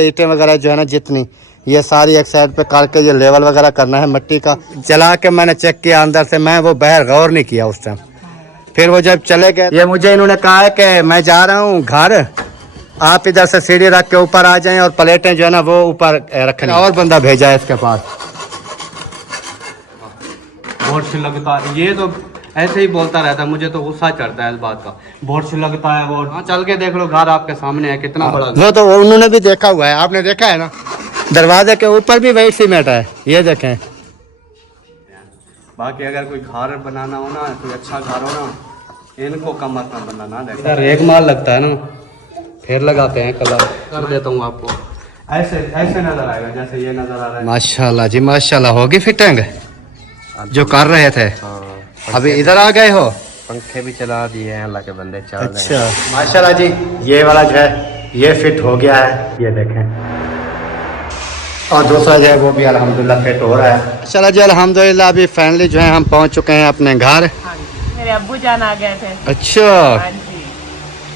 ईंटें वगैरह जो है ना जितनी ये सारी एक साइड पे करके ये लेवल वगैरह करना है मिट्टी का। जला के मैंने चेक किया अंदर से, मैं वो बाहर गौर नहीं किया उस टाइम। फिर वो जब चले गए ये मुझे इन्होंने कहा है कि मैं जा रहा हूँ घर, आप इधर से सीढ़ी रख के ऊपर आ जाएं और प्लेटें जो है ना वो ऊपर रखने। और बंदा भेजा है इसके पास। बहुत लगता है ये तो ऐसे ही बोलता रहता है, मुझे तो गुस्सा चढ़ता है इस बात का। बहुत लगता है वो। हाँ चल के देख लो, घर आपके सामने है कितना बड़ा। वो तो उन्होंने भी देखा हुआ है, आपने देखा है ना, दरवाजे के ऊपर भी वही सीमेंट है, ये देखें। बाकी अगर कोई घर बनाना हो ना, कोई अच्छा घर हो ना, इनको कम अज कम बनाना देखा। एक माल लगता है ना, फिर लगाते हैं कलर। कर देता हूँ आपको, ऐसे ऐसे नजर आएगा जैसे ये नजर आ रहा है। माशाल्लाह जी माशाल्लाह, होगी फिटिंग जो कर रहे थे। अभी इधर आ गए हो, पंखे भी चला दिए हैं, अल्लाह के बंदे चल रहे हैं। अच्छा माशाल्लाह जी, ये वाला जो है ये फिट हो गया है, ये देखें। और दूसरा जो है वो भी अल्हम्दुलिल्लाह फिट हो रहा है। चला जी अल्हम्दुलिल्लाह, अभी फाइनली जो है हम पहुंच चुके हैं अपने घर। मेरे अब्बू जान आ गए थे। अच्छा हाँ जी।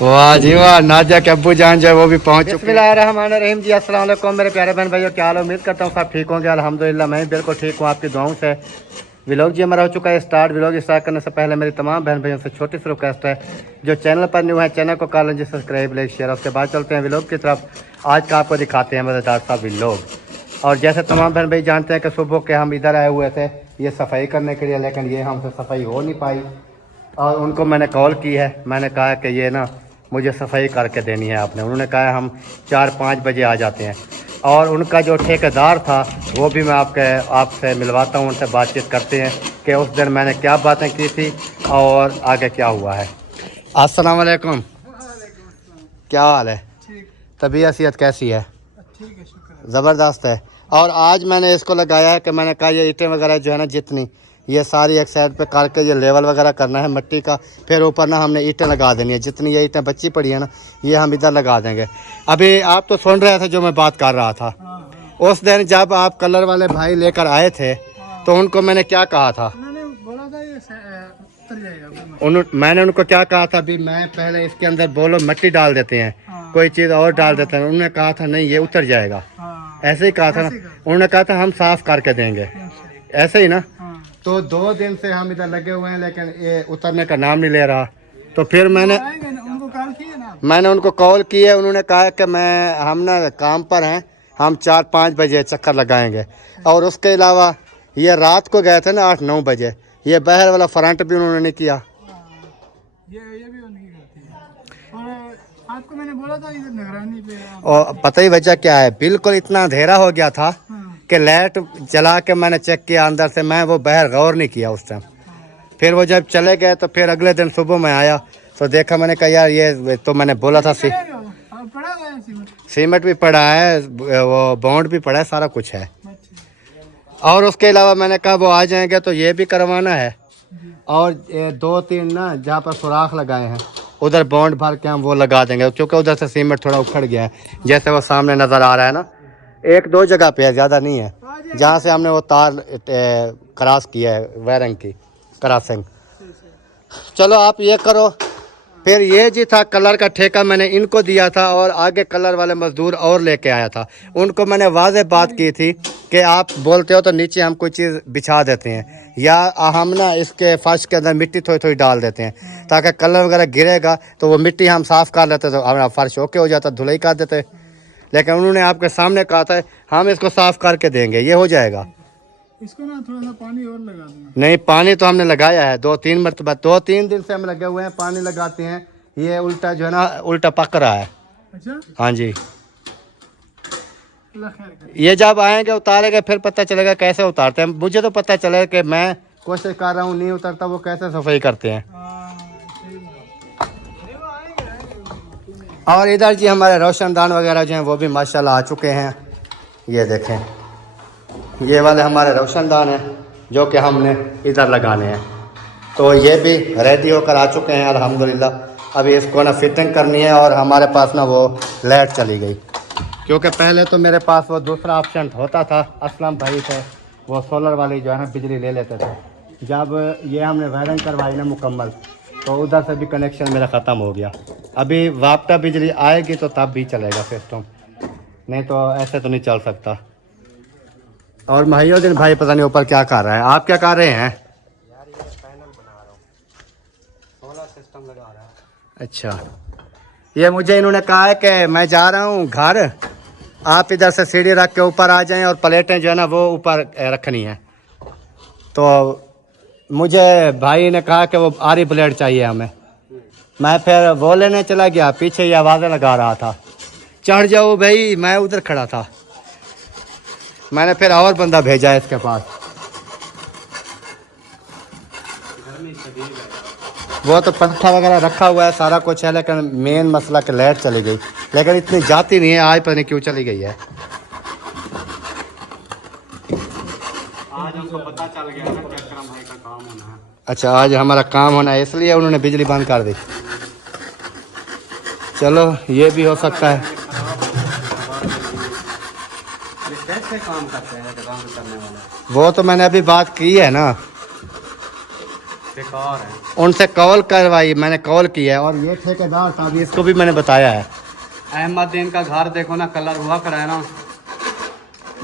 वाह जी वाह, नादिया के अब्बू जान जो है वो भी पहुंच चुके हैं। बिस्मिल्लाहिर्रहमानिर्रहीम जी, अस्सलाम वालेकुम मेरे प्यारे बहन भाइयों, क्या हाल है? उम्मीद करता हूँ सब ठीक होंगे। अल्हम्दुलिल्लाह मैं बिल्कुल ठीक हूँ, आपकी दुआओं से। व्लॉग जी हमारा हो चुका है स्टार्ट। व्लॉग स्टार्ट करने से पहले मेरी तमाम बहन भाइयों से छोटी सी रिक्वेस्ट है, जो चैनल पर न्यू है चैनल को कर लीजिए सब्सक्राइब, लाइक, शेयर। उसके बाद चलते हैं व्लॉग की तरफ। आज का आपको दिखाते हैं मज़ेदार सा व्लॉग। और जैसे तमाम बहन भाई जानते हैं कि सुबह के हम इधर आए हुए थे ये सफाई करने के लिए, लेकिन ये हमसे सफाई हो नहीं पाई। और उनको मैंने कॉल की है, मैंने कहा कि ये ना मुझे सफाई करके देनी है आपने। उन्होंने कहा हम 4-5 बजे आ जाते हैं। और उनका जो ठेकेदार था वो भी मैं आपसे मिलवाता हूँ, उनसे बातचीत करते हैं कि उस दिन मैंने क्या बातें की थी और आगे क्या हुआ है। अस्सलाम वालेकुम, क्या हाल है? तबीयत सेहत कैसी है? ज़बरदस्त है। और आज मैंने इसको लगाया है कि मैंने कहा ये ईंटें वगैरह जो है ना जितनी ये सारी एक साइड पे करके ये लेवल वगैरह करना है मिट्टी का। फिर ऊपर ना हमने ईंटें लगा देनी है, जितनी ये ईंटें बची पड़ी है ना ये हम इधर लगा देंगे। अभी आप तो सुन रहे थे जो मैं बात कर रहा था। उस दिन जब आप कलर वाले भाई लेकर आए थे तो उनको मैंने क्या कहा था? मैंने उनको क्या कहा था? अभी मैं पहले इसके अंदर बोलो मिट्टी डाल देते हैं, कोई चीज़ और डाल देते हैं। उन्होंने कहा था नहीं ये उतर जाएगा, ऐसे ही कहा था ना। उन्होंने कहा था हम साफ करके देंगे, ऐसे ही ना। तो 2 दिन से हम इधर लगे हुए हैं लेकिन ये उतरने का नाम नहीं ले रहा। तो फिर मैंने उनको कॉल की है, उन्होंने कहा कि हम ना काम पर हैं, हम 4-5 बजे चक्कर लगाएंगे। और उसके अलावा ये रात को गए थे ना 8-9 बजे, ये बाहर वाला फ्रंट भी उन्होंने नहीं किया। ये भी उनकी गलती है। और आपको मैंने बोला था इधर निगरानी पे। और पता ही वजह क्या है, बिल्कुल इतना अंधेरा हो गया था कि लाइट जला के मैंने चेक किया अंदर से, मैं वो बाहर गौर नहीं किया उस टाइम। फिर वो जब चले गए तो फिर अगले दिन सुबह मैं आया तो देखा, मैंने कहा यार ये तो मैंने बोला था सीमेंट भी पड़ा है, वो बॉन्ड भी पड़ा है, सारा कुछ है। और उसके अलावा मैंने कहा वो आ जाएंगे तो ये भी करवाना है। और 2-3 ना जहाँ पर सुराख लगाए हैं उधर बॉन्ड भर के हम वो लगा देंगे, क्योंकि उधर से सीमेंट थोड़ा उखड़ गया है। जैसे वो सामने नज़र आ रहा है ना, 1-2 जगह पे है, ज़्यादा नहीं है, जहाँ से हमने वो तार क्रॉस किया है, वायरिंग की क्रॉसिंग। चलो आप ये करो। फिर ये जी था कलर का ठेका मैंने इनको दिया था और आगे कलर वाले मजदूर और लेके आया था। उनको मैंने वाज़ेह बात की थी कि आप बोलते हो तो नीचे हम कोई चीज़ बिछा देते हैं या हम ना इसके फर्श के अंदर मिट्टी थोड़ी थोड़ी डाल देते हैं ताकि कलर वगैरह गिरेगा तो वो मिट्टी हम साफ़ कर लेते तो हमारा फर्श ओके हो जाता, धुलाई कर देते। लेकिन उन्होंने आपके सामने कहा था हम इसको साफ़ करके देंगे, ये हो जाएगा। इसको ना थोड़ा सा पानी और लगा दूंगा। नहीं पानी तो हमने लगाया है 2-3 मरतबा, 2-3 दिन से हम लगे हुए हैं, पानी लगाते हैं। ये उल्टा जो है ना उल्टा पक रहा है। अच्छा हाँ जी, ये जब आएंगे उतारेंगे फिर पता चलेगा कैसे उतारते हैं। मुझे तो पता चलेगा कि मैं कोशिश कर रहा हूँ, नहीं उतरता, वो कैसे सफाई करते हैं। और इधर जी हमारे रोशनदान वगैरह जो हैं वो भी माशाल्लाह आ चुके हैं। ये देखें, ये वाले हमारे रोशनदान हैं जो कि हमने इधर लगाने हैं। तो ये भी रेडी होकर आ चुके हैं अल्हम्दुलिल्लाह। अभी इसको ना फिटिंग करनी है और हमारे पास ना वो लाइट चली गई, क्योंकि पहले तो मेरे पास वो दूसरा ऑप्शन होता था, असलम भाई थे वो सोलर वाली जो है ना बिजली ले लेते थे। जब ये हमने वायरिंग करवाई ना मुकम्मल तो उधर से भी कनेक्शन मेरा ख़त्म हो गया। अभी वापटा बिजली आएगी तो तब भी चलेगा सिस्टम। नहीं तो ऐसे तो नहीं चल सकता। और महिउद्दीन भाई पता नहीं ऊपर क्या कर रहा है, आप क्या कर रहे हैं? यार ये पैनल बना रहा हूँ, सोलर सिस्टम लगा रहा है। अच्छा, ये मुझे इन्होंने कहा है कि मैं जा रहा हूँ घर, आप इधर से सीढ़ी रख के ऊपर आ जाएं और प्लेटें जो है ना वो ऊपर रखनी है। तो मुझे भाई ने कहा कि वो आरी प्लेट चाहिए हमें। मैं फिर वो लेने चला गया, पीछे ये आवाज़ें लगा रहा था चढ़ जाओ भाई, मैं उधर खड़ा था। मैंने फिर और बंदा भेजा इसके पास। वो तो पंखा वगैरह रखा हुआ है, सारा कुछ है, लेकिन मेन मसला कि लाइट चली गई, लेकिन इतनी जाती नहीं है आज, पता नहीं क्यों चली गई है। आज हमको पता चल गया ना कि अकरम भाई का काम होना है। अच्छा, आज हमारा काम होना है इसलिए उन्होंने बिजली बंद कर दी। चलो ये भी हो सकता है। ये कैसे काम करते हैं रंग करने वाले? वो तो मैंने अभी बात की है ना, बेकार है। उनसे कॉल करवाई, मैंने कॉल किया है। और ये ठेकेदार साहब, इसको भी मैंने बताया है। अहमदीन का घर देखो ना, कलर हुआ करा है ना,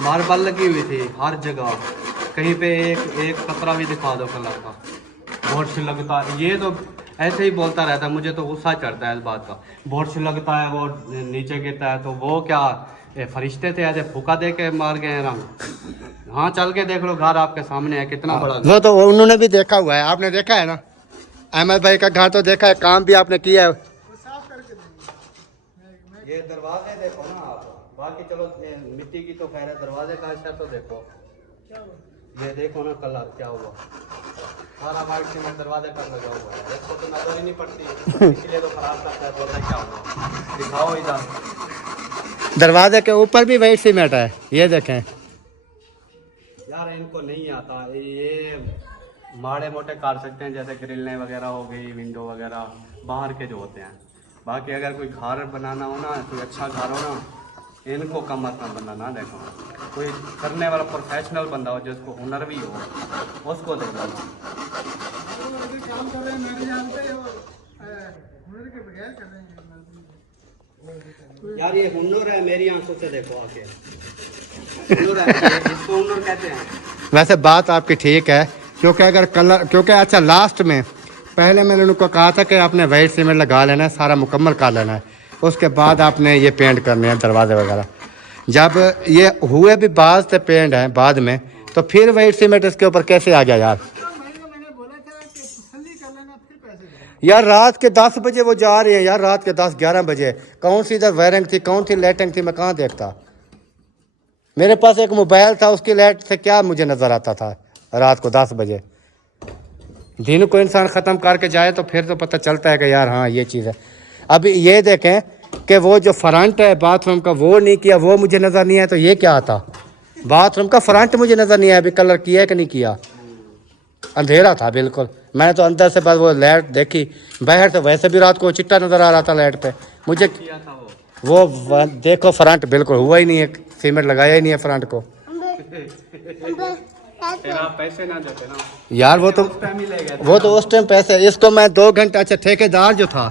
मार्बल लगी हुई थी हर जगह, कहीं पे एक कतरा भी दिखा दो कलर का, बहुत सी लगता है। ये तो ऐसे ही बोलता रहता है, मुझे तो गुस्सा चढ़ता है इस बात का। बहुत सी लगता है, वो नीचे गिरता है, तो वो क्या फरिश्ते थे ऐसे फूका दे के मार गए हैं रंग। हाँ चल के देख लो, घर आपके सामने है, कितना बड़ा। वो तो उन्होंने भी देखा हुआ है, आपने देखा है ना, अहमद भाई का घर तो देखा है, काम भी आपने किया है। ये दरवाजे देखो ना आप, बाकी चलो मिट्टी की तो खैर है, दरवाजे का अच्छा तो देखो, ये देखो ना कलर क्या हुआ, सारा वाइट सीमेंट दरवाजे पर लगा हुआ है। इसको तो नजर ही नहीं पड़ती, इसलिए तो खराब करता है। बोलता क्या हुआ, दिखाओ इधर। दरवाजे के ऊपर भी वाइट सीमेंट है, ये देखें। यार इनको नहीं आता, ये माड़े मोटे काट सकते हैं, जैसे ग्रिलें वगैरह हो गई, विंडो वगैरह बाहर के जो होते हैं। बाकी अगर कोई घर बनाना हो ना, कोई अच्छा घर हो ना, इनको कम मत बनाना। देखो कोई करने वाला प्रोफेशनल बंदा हो, जिसको हुनर भी हो, उसको दे दो। काम कर रहे हैं मेरे जानते हैं, और हुनर के बगैर कर रहे हैं। यार ये हुनर है, मेरी आंखों से देखो आके, हुनर है, इसको हुनर कहते हैं। वैसे बात आपकी ठीक है, क्योंकि अगर कलर, क्योंकि अच्छा लास्ट में पहले मैंने उनको कहा था कि आपने वाइट सीमेंट लगा लेना है, सारा मुकम्मल कर लेना है, उसके बाद आपने ये पेंट करने हैं दरवाजे वगैरह। जब ये हुए भी बाज से पेंट है बाद में, तो फिर वाइट सीमेंट इसके ऊपर कैसे आ गया यार? मैंने बोला था कि तसल्ली कर लेना, फिर पैसे देना। यार रात के 10 बजे वो जा रहे हैं यार, रात के 10-11 बजे। कौन सी इधर वायरिंग थी, कौन सी लाइटिंग थी, मैं कहाँ देखता। मेरे पास एक मोबाइल था, उसकी लाइट से क्या मुझे नज़र आता था रात को 10 बजे। दिन को इंसान ख़त्म करके जाए तो फिर तो पता चलता है कि यार हाँ ये चीज़ है। अभी ये देखें कि वो जो फ्रंट है बाथरूम का, वो नहीं किया, वो मुझे नज़र नहीं आया, तो ये क्या था? बाथरूम का फ्रंट मुझे नज़र नहीं आया, अभी कलर किया है कि नहीं किया। अंधेरा था बिल्कुल, मैंने तो अंदर से बस वो लाइट देखी, बाहर से वैसे भी रात को चिट्टा नज़र आ रहा था लाइट पे मुझे। किया था वो देखो फ्रंट बिल्कुल हुआ ही नहीं है, सीमेंट लगाया ही नहीं है फ्रंट को। फिर आप पैसे ना देते ना यार वो तो टाइम ही ले गए थे। वो तो उस टाइम पैसे, इसको मैं 2 घंटे, अच्छा ठेकेदार जो था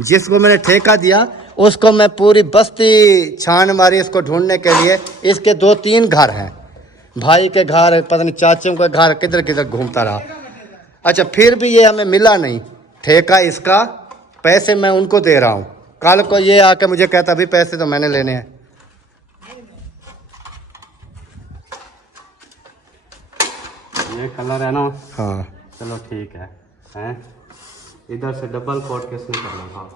जिसको मैंने ठेका दिया, उसको मैं पूरी बस्ती छान मारी इसको ढूंढने के लिए। इसके 2-3 घर हैं, भाई के घर, पता नहीं चाचों के घर, किधर किधर घूमता रहा। अच्छा फिर भी ये हमें मिला नहीं, ठेका इसका, पैसे मैं उनको दे रहा हूँ। कल को ये आके मुझे कहता अभी पैसे तो मैंने लेने हैं। ये कलर है ना, हाँ चलो ठीक है, हैं इधर से डबल कोट किसने करना था?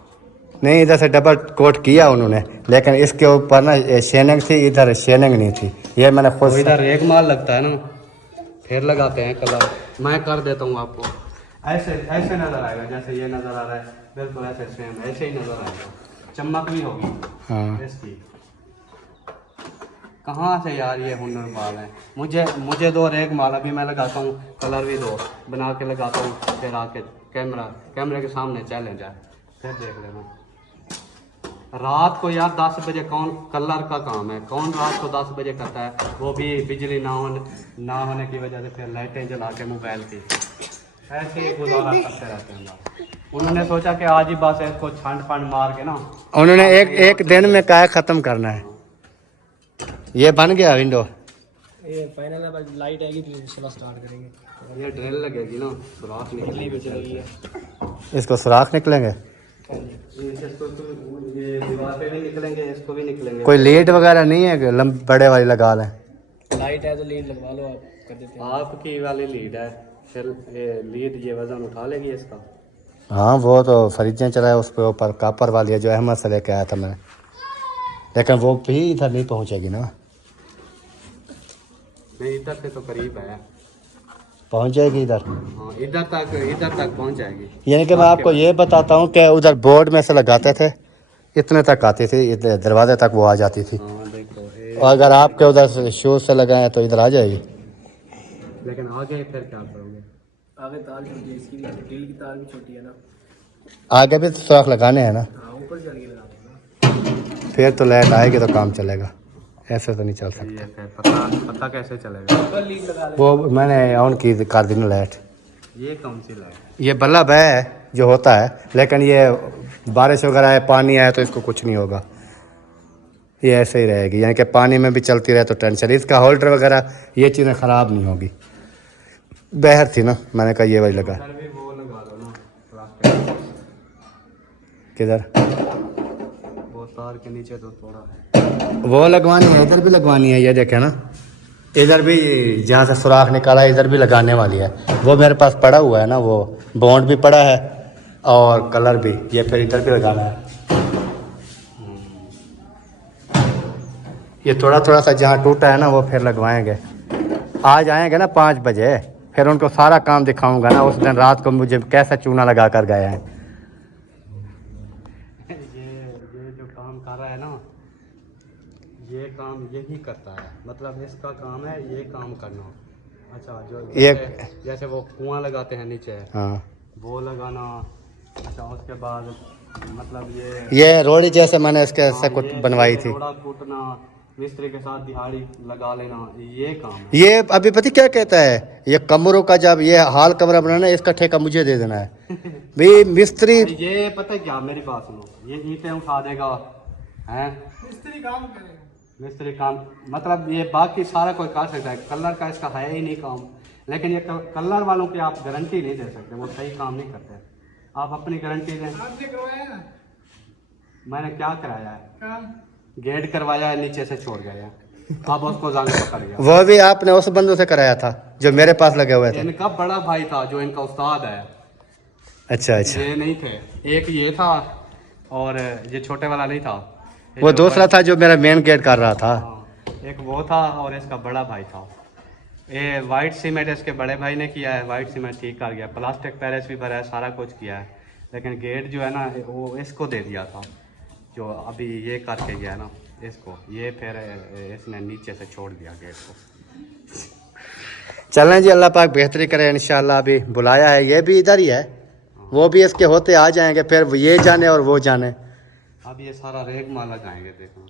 नहीं, इधर से डबल कोट किया उन्होंने, लेकिन इसके ऊपर ना शेनिंग थी, इधर शेनिंग नहीं थी। ये मैंने खुद तो इधर एक माल लगता है ना, फिर लगाते हैं कलर। मैं कर देता हूँ आपको, ऐसे ऐसे नज़र आएगा, जैसे ये नज़र आ रहा है, बिल्कुल ऐसे सेम ऐसे ही नज़र आएगा, चमक भी होगी हाँ। इसकी। कहाँ से यार ये हुनर माल है? मुझे दो और एक माल, अभी मैं लगाता हूँ, कलर भी दो, बना के लगाता हूँ, फिर आके कैमरे के सामने चैलेंज है, फिर देख लेना। रात को यार 10 बजे कौन, कलर का काम है, कौन रात को 10 बजे करता है, वो भी बिजली ना होने की वजह से, फिर लाइटें जला के मोबाइल की, ऐसे ही गुजारा करते रहते हैं। उन्होंने सोचा कि आज ही बस इसको छंड फंड मार के ना, उन्होंने एक दिन में काय ख़त्म करना है। ये बन गया विंडो। ये फाइनल है, बस लाइट आएगी तो इंशाल्लाह स्टार्ट करेंगे। ये ड्रिल लगेगी ना, सुराख निकली भी चलेगी। इसको सुराख निकलेंगे। इसको तो ये दीवार पे भी निकलेंगे, इसको भी निकलेंगे। कोई लीड वगैरह नहीं है कि बड़े वाली लगा लें? लाइट है तो लीड लगवा लो, आप कर देते हैं। आपकी वाली लीड है, फिर ये लीड ये वजन उठा लेगी इसका। हाँ वो तो फरीजें चलाए उस पे ऊपर कापर वाली है जो अहमद से लेके आया था मैं, लेकिन वो भी इधर नहीं पहुंचेगी ना। नहीं, इधर से तो करीब है। पहुंच जाएगी इधर। हाँ, इधर तक पहुंच जाएगी। यानी कि मैं आपको ये बताता हूँ कि उधर बोर्ड में से लगाते थे, इतने तक आती थी, इतने दरवाजे तक वो आ जाती थी। हाँ देखो, और अगर आपके उधर से शूज से लगाएं तो इधर आ जाएगी। लेकिन आगे फिर क्या करोगे? आगे तार छोटी है इसकी, ड्रिल की तार भी छोटी है ना। आगे भी तो सुराख लगाने हैं ना, हाँ, ऊपर से आगे लगा देना। फिर तो लाइट आएगी तो काम चलेगा, ऐसे तो नहीं चल सकता। ये फिर पता कैसे चलेगा? ऊपर लीड लगा ले। वो मैंने ऑन की कर दी ना लाइट। ये कौन सी लाइट? ये बल्ब है जो होता है, लेकिन ये बारिश वगैरह है, पानी आए तो इसको कुछ नहीं होगा, ये ऐसे ही रहेगी। यानी कि पानी में भी चलती रहे तो टेंशन। इसका होल्डर वगैरह ये चीज़ें ख़राब नहीं होगी। बहर थी ना, मैंने कहा ये वही लगा। इधर भी वो लगा दो ना, प्लास्टिक। किधर? वो तार के नीचे तो थोड़ा है। वो लगवानी है, इधर भी लगवानी है। ये देखे ना, इधर भी जहाँ से सुराख निकाला इधर भी लगाने वाली है। वो मेरे पास पड़ा हुआ है ना, वो बॉन्ड भी पड़ा है और कलर भी। ये फिर इधर भी लगाना है। ये थोड़ा थोड़ा सा जहाँ टूटा है ना वो फिर लगवाएंगे। आज आएंगे ना 5 बजे, फिर उनको सारा काम दिखाऊंगा ना। उस दिन रात को मुझे कैसा चूना लगा कर गए हैं। ये जो काम कर रहा है ना, ये काम यही करता है। मतलब इसका काम है ये काम करना। अच्छा, जो जैसे वो कुआं लगाते हैं नीचे, हाँ, वो लगाना। अच्छा, उसके बाद मतलब ये रोड़ी जैसे मैंने इसके से कुछ बनवाई थी, थोड़ा कूटना, मिस्त्री के साथ दिहाड़ी लगा लेना, ये काम है। ये अभी पता क्या कहता है, ये कमरों का जब ये हाल कमरा बनाना है इसका ठेका मुझे दे देना है भाई मिस्त्री। ये पता क्या, मेरी बात सुनो, ये ईंटें उठा देगा हैं, मिस्त्री काम करेगा। मिस्त्री काम मतलब ये बाकी सारा कोई कर सकता है। कलर का इसका है ही नहीं काम। लेकिन ये कलर वालों की आप गारंटी नहीं दे सकते, वो सही काम नहीं करते। आप अपनी गारंटी दें। आपने करवाया ना मैंने क्या कराया है? काम? गेट करवाया है, नीचे से छोड़ गया। अब उसको जाने पकड़ गया। वो भी आपने उस बंदों से कराया था जो मेरे पास लगे हुए थे। इनका बड़ा भाई था जो इनका उस्ताद है। अच्छा अच्छा, ये नहीं थे, एक ये था और ये छोटे वाला नहीं था। वो दूसरा था जो मेरा मेन गेट कर रहा था। हाँ, एक वो था और इसका बड़ा भाई था। ये वाइट सीमेंट इसके बड़े भाई ने किया है। वाइट सीमेंट ठीक कर गया, प्लास्टिक पैलेस भी भरा है, सारा कुछ किया है। लेकिन गेट जो है ना वो इसको दे दिया था, जो अभी ये करके गया ना इसको। ये फिर इसने नीचे से छोड़ दिया गेट को। चलें जी, अल्लाह पाक बेहतरी करे इंशाल्लाह। अभी बुलाया है, ये भी इधर ही है, वो भी इसके होते आ जाएंगे, फिर ये जाने और वो जाने। अब ये सारा रेग माल लगाएंगे, देखो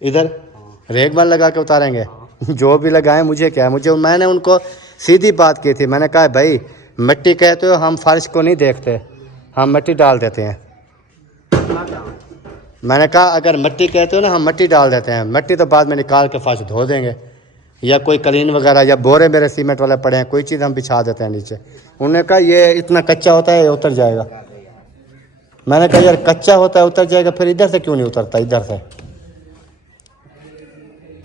इधर हाँ। रेग बाल लगा के उतारेंगे। जो भी लगाए मुझे क्या है, मैंने उनको सीधी बात की थी। मैंने कहा भाई मिट्टी कहते हो, हम फर्श को नहीं देखते, हम मिट्टी डाल देते हैं। मैंने कहा अगर मिट्टी कहते हो ना, हम मिट्टी डाल देते हैं। मिट्टी तो बाद में निकाल के फर्श धो देंगे, या कोई कलीन वगैरह या बोरे मेरे सीमेंट वाले पड़े हैं, कोई चीज़ हम बिछा देते हैं नीचे। उन्होंने कहा ये इतना कच्चा होता है, ये उतर जाएगा। मैंने कहा यार कच्चा होता है उतर जाएगा, फिर इधर से क्यों नहीं उतरता? इधर से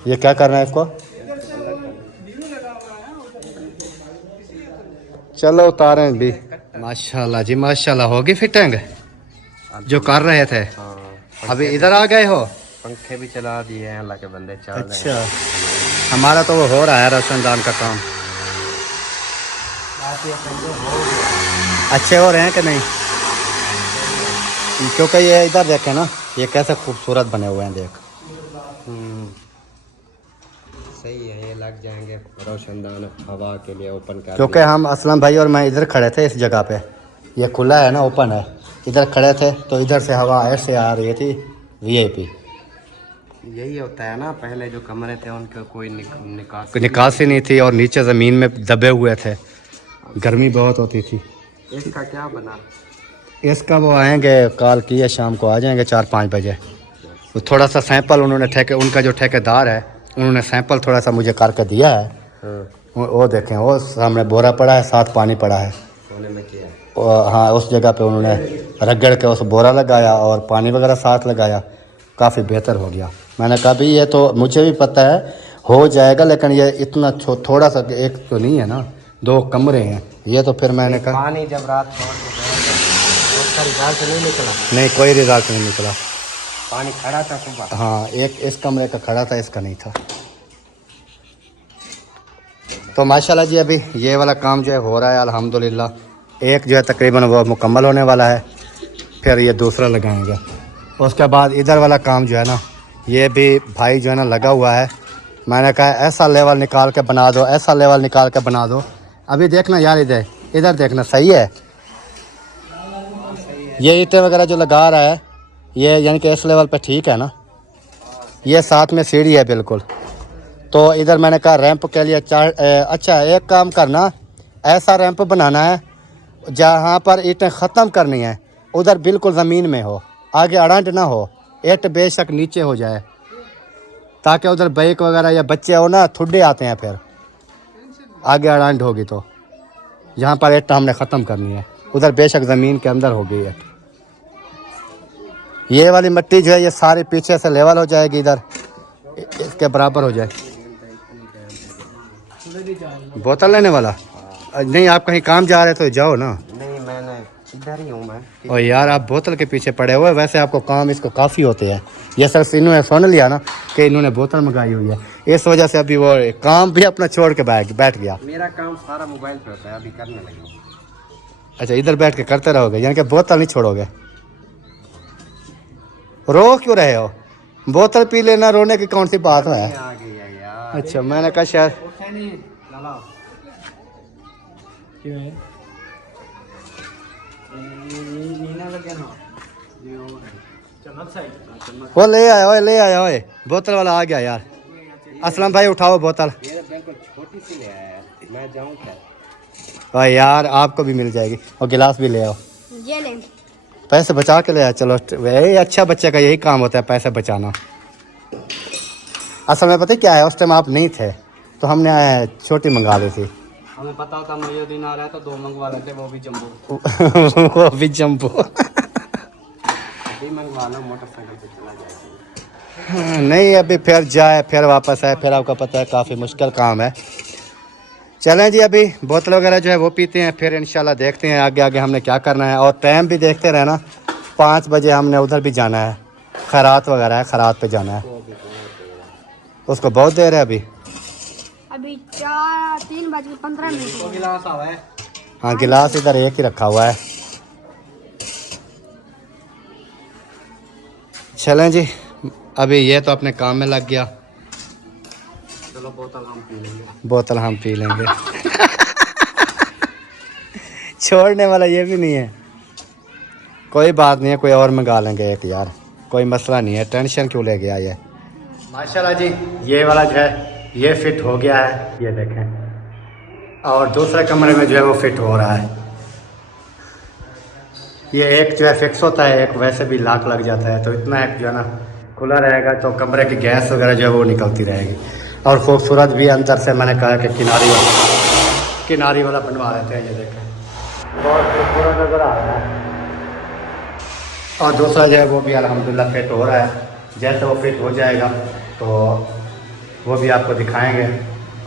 ये क्या करना है इसको? चलो उतारें भी। माशाल्लाह जी माशाल्लाह, होगी फिटिंग जो कर रहे थे। अभी इधर आ गए हो? पंखे भी चला दिए हैं अल्लाह के बंदे, चल रहे हैं। अच्छा, हमारा तो वो हो रहा है रोशनदान का काम। अच्छे हो रहे हैं कि नहीं? क्योंकि ये इधर देखे ना, ये कैसे खूबसूरत बने हुए हैं, देख। सही है, ये लग जाएंगे रोशनदान हवा के लिए ओपन कर। क्योंकि हम असलम भाई और मैं इधर खड़े थे इस जगह पे, ये खुला है ना, ओपन है। इधर खड़े थे तो इधर से हवा ऐसे आ रही थी, वीआईपी। यही होता है ना, पहले जो कमरे थे उनके कोई निकासी नहीं थी और नीचे ज़मीन में दबे हुए थे, गर्मी बहुत होती थी। इसका क्या बना? इसका वो आएंगे, कॉल किए, शाम को आ जाएंगे 4-5 बजे। तो थोड़ा सा सैंपल उन्होंने उनका जो ठेकेदार है उन्होंने सैंपल थोड़ा सा मुझे करके दिया है। वो देखें, वो सामने बोरा पड़ा है, साथ पानी पड़ा है। हाँ, उस जगह पे उन्होंने रगड़ के उस बोरा लगाया और पानी वगैरह साथ लगाया, काफ़ी बेहतर हो गया। मैंने कहा भी ये तो मुझे भी पता है हो जाएगा, लेकिन ये इतना थोड़ा सा एक तो नहीं है ना, 2 कमरे हैं ये, तो फिर मैंने कहा पानी जब रात उसका रिजल्ट नहीं निकला। नहीं, कोई रिजल्ट नहीं निकला। पानी खड़ा था सुबह। हाँ, एक इस कमरे का खड़ा था, इसका नहीं था। तो माशाल्लाह जी अभी ये वाला काम जो है हो रहा है अल्हम्दुलिल्लाह। एक जो है तकरीबन वो मुकम्मल होने वाला है, फिर ये दूसरा लगाएंगे। उसके बाद इधर वाला काम जो है ना, ये भी भाई जो है ना लगा हुआ है। मैंने कहा ऐसा लेवल निकाल के बना दो, ऐसा लेवल निकाल के बना दो। अभी देखना यार, इधर देखना, सही है ये ईंटें वगैरह जो लगा रहा है ये, यानी कि इस लेवल पे ठीक है ना। ये साथ में सीढ़ी है बिल्कुल। तो इधर मैंने कहा रैंप के लिए अच्छा एक काम करना, ऐसा रैंप बनाना है जहाँ पर ईंटें ख़त्म करनी है उधर बिल्कुल ज़मीन में हो, आगे अड़ंट ना हो, ईंट बेशक नीचे हो जाए, ताकि उधर बाइक वगैरह या बच्चे हो ना, ठुड्डे आते हैं फिर आगे अड़ंट होगी। तो जहाँ पर ईंट हमने ख़त्म करनी है उधर बेशक ज़मीन के अंदर होगी ईंट। ये वाली मिट्टी जो है ये सारी पीछे से लेवल हो जाएगी, इधर इसके बराबर हो जाए। बोतल लेने वाला नहीं, आप कहीं काम जा रहे तो जाओ ना। नहीं, मैंने इधर ही हूँ मैं। और यार आप बोतल के पीछे पड़े हुए, वैसे आपको काम इसको काफ़ी होते हैं। ये सिर्फ इन्होंने सुन लिया ना कि इन्होंने बोतल मंगाई हुई है, इस वजह से अभी वो काम भी अपना छोड़ के बैठ गया। मेरा काम सारा मोबाइल पे होता है, अभी करने लगा। अच्छा, इधर बैठ के करते रहोगे, यानी कि बोतल नहीं छोड़ोगे। रो क्यों रहे हो? बोतल पी लेना, रोने की कौन सी बात है? आ गया यार। अच्छा, मैंने कहा शायद वो ले आया ओए, बोतल वाला आ गया यार। असलम भाई उठाओ बोतल। ये बिल्कुल छोटी सी ले आया, मैं जाऊँ क्या? और यार आपको भी मिल जाएगी, और गिलास भी ले आओ। ये ले। पैसे बचा के ले आया। चलो वही अच्छा बच्चे का यही काम होता है, पैसे बचाना। असल में पता है क्या है, उस टाइम आप नहीं थे तो हमने छोटी मंगा ली थी। हमें पता होता मुझे दिन आ रहा है तो 2 मंगवा लेते, वो भी जम्बो। वो भी जंबो। अभी मंगवा लो, मोटरसाइकिल पे चला जाएगा। नहीं, अभी फिर जाए फिर वापस आए, फिर आपका पता है काफ़ी मुश्किल काम है। चलें जी, अभी बोतल वगैरह जो है वो पीते हैं, फिर इंशाल्लाह देखते हैं आगे आगे हमने क्या करना है। और टाइम भी देखते रहना, 5 बजे हमने उधर भी जाना है, खैरात वगैरह है, खैरात पे जाना है। उसको बहुत देर है अभी 3:15 गिलास आवा है। हाँ, गिलास इधर एक ही रखा हुआ है। चलें जी, अभी ये तो अपने काम में लग गया। चलो बोतल हम पी लेंगे। बोतल हम पी लेंगे। छोड़ने वाला ये भी नहीं है। कोई बात नहीं है, कोई और मंगा लेंगे एक यार, कोई मसला नहीं है, टेंशन क्यों ले गया ये। माशाल्लाह जी, ये वाला जो है ये फिट हो गया है, ये देखें। और दूसरे कमरे में जो है वो फिट हो रहा है। ये एक जो है फिक्स होता है, एक वैसे भी लाक लग जाता है, तो इतना एक जो है ना खुला रहेगा तो कमरे की गैस वगैरह जो है वो निकलती रहेगी। और खूबसूरत भी अंदर से मैंने कहा कि किनारी वाला बनवा लेते हैं। ये देखें, बहुत खूबसूरत नज़र आ रहा है। और दूसरा जो है वो भी अल्हम्दुलिल्लाह फिट हो रहा है। जैसे वो फिट हो जाएगा तो वो भी आपको दिखाएंगे।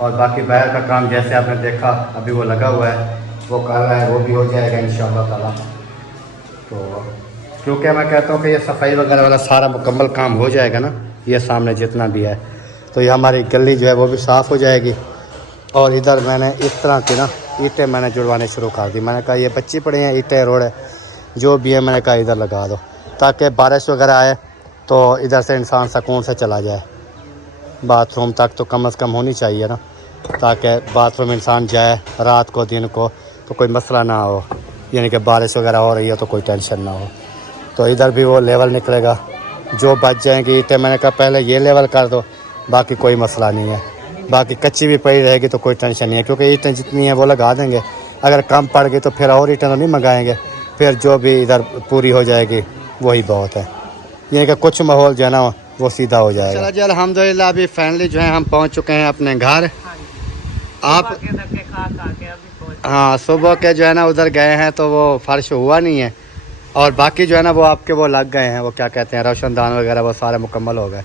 और बाकी बाहर का काम जैसे आपने देखा अभी वो लगा हुआ है, वो कर रहा है, वो भी हो जाएगा इंशाअल्लाह ताला। तो क्योंकि मैं कहता हूँ कि ये सफाई वगैरह वाला सारा मुकम्मल काम हो जाएगा ना, ये सामने जितना भी है, तो ये हमारी गली जो है वो भी साफ़ हो जाएगी। और इधर मैंने इस तरह की ना ईंटें मैंने जुड़वाने शुरू कर दी। मैंने कहा ये बच्ची पड़ी हैं, ईंटें रोड जो भी है, मैंने कहा इधर लगा दो, ताकि बारिश वगैरह आए तो इधर से इंसान सुकून से चला जाए। बाथरूम तक तो कम से कम होनी चाहिए ना, ताकि बाथरूम इंसान जाए रात को दिन को तो कोई मसला ना हो, यानी कि बारिश वगैरह हो रही है तो कोई टेंशन ना हो। तो इधर भी वो लेवल निकलेगा, जो बच जाएंगी ईंटें मैंने कहा पहले ये लेवल कर दो, बाकी कोई मसला नहीं है। बाकी कच्ची भी पड़ी रहेगी तो कोई टेंशन नहीं है, क्योंकि ईंटें जितनी हैं वो लगा देंगे। अगर कम पड़ गई तो फिर और ईंटें तो नहीं मंगाएंगे, फिर जो भी इधर पूरी हो जाएगी वही बहुत है। यानी कि कुछ माहौल जो है ना वो सीधा हो जाएगा। चलो जी अल्हम्दुलिल्लाह अभी फाइनली जो है हम पहुंच चुके हैं अपने घर। आप हाँ सुबह के जो है ना उधर गए हैं तो वो फर्श हुआ नहीं है, और बाकी जो है ना वो आपके वो लग गए हैं, वो क्या कहते हैं रोशनदान वगैरह वो सारे मुकम्मल हो गए।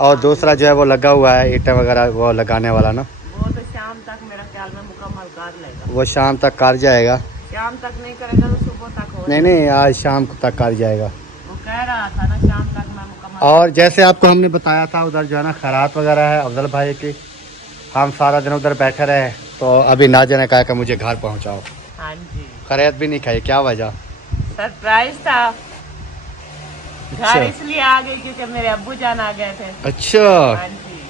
और दूसरा जो है वो लगा हुआ है ईंटें वगैरह वो लगाने वाला ना, वो तो शाम तक मेरा ख्याल में मुकम्मल कर लेगा। वो शाम तक कर जाएगा। शाम तक नहीं करेगा तो सुबह तक हो। नहीं आज शाम तक कर जाएगा। वो कह रहा था ना शाम तक मैं मुकम्मल। और जैसे आपको हमने बताया था उधर जो है ना खैरात वगैरह है अफजल भाई की, हम सारा दिन उधर बैठे रहे तो अभी नाज़िया ने कहा कि मुझे घर पहुंचाओ। हाँ जी खैरियत भी नहीं खाई, क्या वजह? सरप्राइज था। घर इसलिए आ गई क्योंकि मेरे अब्बू जान आ गए थे। अच्छा हाँ जी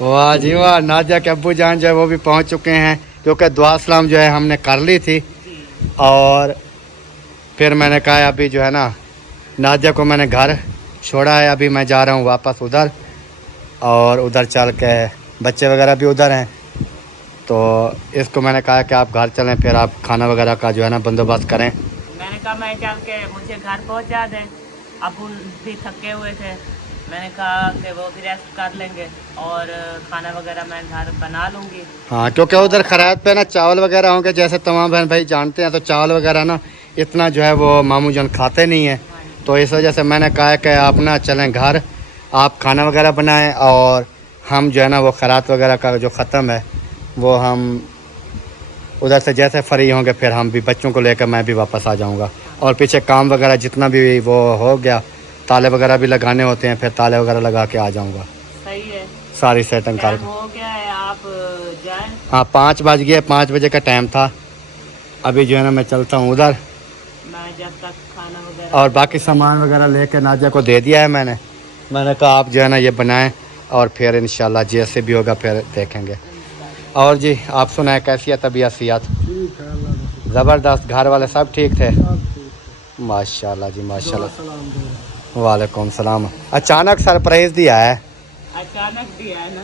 वाह जी वाह, नाज़िया के अब्बू जान जो है वो भी पहुंच चुके हैं, क्योंकि दुआ सलाम जो है हमने कर ली थी। जी और फिर मैंने कहा अभी जो है ना नाज़िया को मैंने घर छोड़ा है, अभी मैं जा रहा हूँ वापस उधर, और उधर चल के बच्चे वगैरह भी उधर हैं, तो इसको मैंने कहा कि आप घर चलें, फिर आप खाना वगैरह का जो है ना बंदोबस्त करें। मैंने कहा मैं चल के मुझे घर पहुंचा दें। अब्बू भी थके हुए थे, मैंने कहा कि वो भी रेस्ट कर लेंगे और खाना वगैरह मैं घर बना लूँगी। हाँ क्योंकि उधर खैरात पे ना चावल वगैरह होंगे, जैसे तमाम बहन भाई जानते हैं, तो चावल वगैरह ना इतना जो है वो मामू जान खाते नहीं है, तो इस वजह से मैंने कहा कि आप ना चलें घर, आप खाना वगैरह बनाएं, और हम जो है ना वो खैरात वगैरह का जो ख़त्म है वो हम उधर से जैसे फ्री होंगे फिर हम भी बच्चों को लेकर मैं भी वापस आ जाऊंगा, और पीछे काम वगैरह जितना भी वो हो गया, ताले वगैरह भी लगाने होते हैं, फिर ताले वगैरह लगा के आ जाऊंगा। सही है, सारी सेटिंग कर टाइम हो गया है, आप जाएं। हाँ 5 बज गए, 5 बजे का टाइम था। अभी जो है ना मैं चलता हूँ उधर, मैं जब तक खाना वगैरह और बाकी सामान वगैरह लेके नाज़िया को दे दिया है मैंने कहा आप जो है ना ये बनाएं, और फिर इंशाल्लाह जैसे भी होगा फिर देखेंगे। और जी आप सुनाए कैसी है तबीयत सियात? ज़बरदस्त, घर वाले सब ठीक थे? माशाल्लाह जी माशाल्लाह। वालेकुम सलाम। अचानक सरप्राइज़ दिया है, अचानक दिया है ना।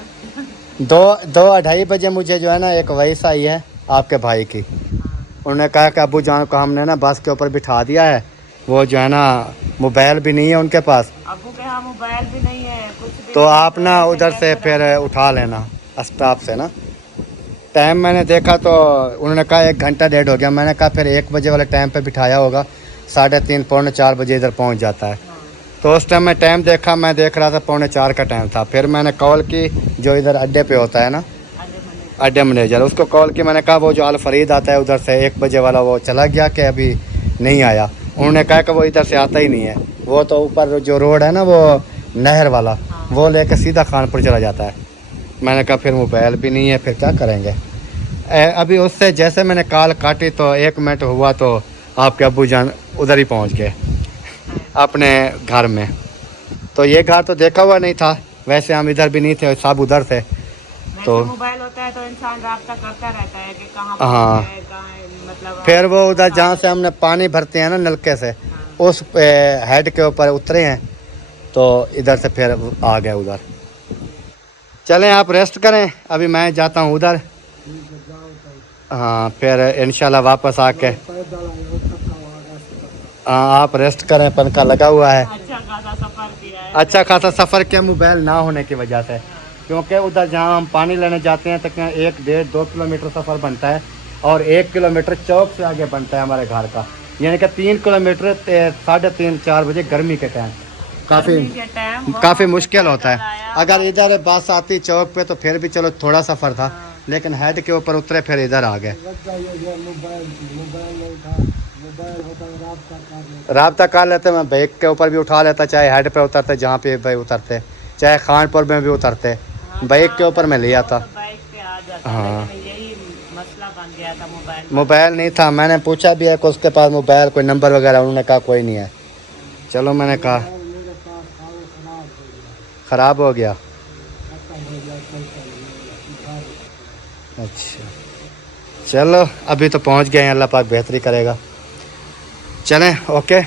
2-2:30 बजे मुझे जो है ना एक वॉइस आई है आपके भाई की, उन्होंने कहा कि अबू जान को हमने ना बस के ऊपर बिठा दिया है, वो जो है ना मोबाइल भी नहीं है उनके पास, अबू के यहाँ मोबाइल भी नहीं है कुछ भी तो नहीं, आप ना उधर से फिर उठा लेना स्टाफ से ना। टाइम मैंने देखा तो उन्होंने कहा 1 घंटा डेढ़ हो गया, मैंने कहा फिर 1 बजे वाले टाइम पे बिठाया होगा, 3:30 पौने 4 बजे इधर पहुंच जाता है। तो उस टाइम मैं टाइम देखा, मैं देख रहा था 3:45 का टाइम था, फिर मैंने कॉल की जो इधर अड्डे पे होता है ना अड्डे मैनेजर, उसको कॉल की, मैंने कहा वो जो अल फरीद आता है उधर से 1 बजे वाला वो चला गया कि अभी नहीं आया। उन्होंने कहा कि वो इधर से आता ही नहीं है, वो तो ऊपर जो रोड है ना वो नहर वाला वो लेकर सीधा खानपुर चला जाता है। मैंने कहा फिर मोबाइल भी नहीं है, फिर क्या करेंगे। अभी उससे जैसे मैंने कॉल काटी तो 1 मिनट हुआ तो आपके अब्बू जान उधर ही पहुंच गए अपने घर में। तो ये घर तो देखा हुआ नहीं था, वैसे हम इधर भी नहीं थे, सब उधर थे। तो मोबाइल होता है तो इंसान रास्ता करता रहता है कि कहाँ हाँ है, कहाँ है, मतलब फिर वो उधर जहाँ से हमने पानी भरते हैं ना नलके से, उस हेड के ऊपर उतरे हैं, तो इधर से फिर आ गए उधर। चलें आप रेस्ट करें, अभी मैं जाता हूँ उधर। हाँ फिर इंशाल्लाह वापस आके हाँ आप रेस्ट करें, पंखा लगा हुआ है। अच्छा खासा सफर किया है। अच्छा खासा सफ़र किया मोबाइल ना होने की वजह से, क्योंकि उधर जहाँ हम पानी लेने जाते हैं तो 1-1.5-2 किलोमीटर सफ़र बनता है, और 1 किलोमीटर चौक से आगे बनता है हमारे घर का, यानी कि 3 किलोमीटर 3:30-4 बजे गर्मी के टाइम काफ़ी मुश्किल होता है। अगर इधर बस आती चौक पे तो फिर भी चलो थोड़ा सफ़र था, लेकिन हेड के ऊपर उतरे फिर इधर आ गए। राब्ता कर लेते, मैं बाइक के ऊपर भी उठा लेता, चाहे हेड पे उतरते जहाँ पे भाई उतरते, चाहे खानपुर में भी उतरते, बाइक के ऊपर मैं लिया था। बाइक पे आ जाता, हाँ लेकिन यही मसला बन गया था, मोबाइल नहीं था। मैंने पूछा भी है कि उसके पास मोबाइल कोई नंबर वगैरह, उन्होंने कहा कोई नहीं है। चलो मैंने कहा ख़राब हो गया। अच्छा चलो अभी तो पहुंच गए हैं, अल्लाह पाक बेहतरी करेगा। चलें ओके।